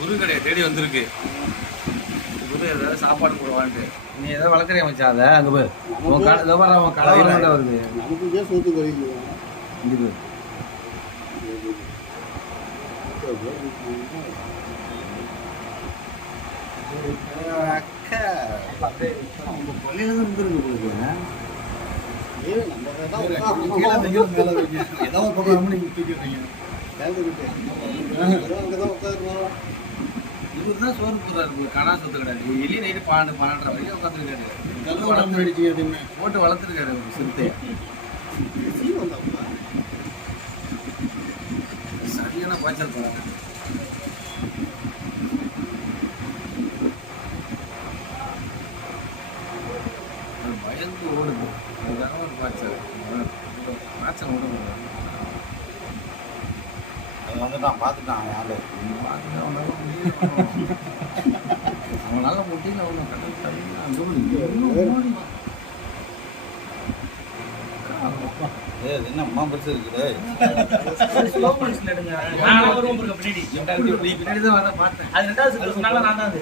குரு கடையை தேடி வந்திருக்கு. குரு ஏதாவது சாப்பாடு போடுவான்ட்டு. நீ ஏதாவது வளர்க்குறியா மச்சான் அதை? அங்கே போய் உன் கடை வருது. நமக்கு சோத்து கறிங்க இது அக்கா அவங்க கொள்ளையில தான் இருந்துருக்கு உங்களுக்கு. ஏதோ ஒரு பக்கம் ரொம்ப நீங்கள் தூக்கிடுறீங்க. இவர் தான் சோறு போடுறாரு. கடா சொத்து கிடையாது. எலி நைட்டு 12 வரைக்கும் உட்காந்துருக்காரு. போட்டு வளர்த்துருக்காரு ஒரு சிறுத்தையை. சரியான பாய்ச்சல் போறாங்க. பயந்து ஓடுது. அதுக்காக ஒரு பாய்ச்சல் ஓடுது. அது வந்துட்டான் பார்த்துட்டான் யாரு அவனால முடியல. அவனை கடல் தள்ளி என்ன அம்மா பரிசு இருக்குது. பின்னாடி தான் வர பார்த்தேன். அது 2வது நான் தான் அது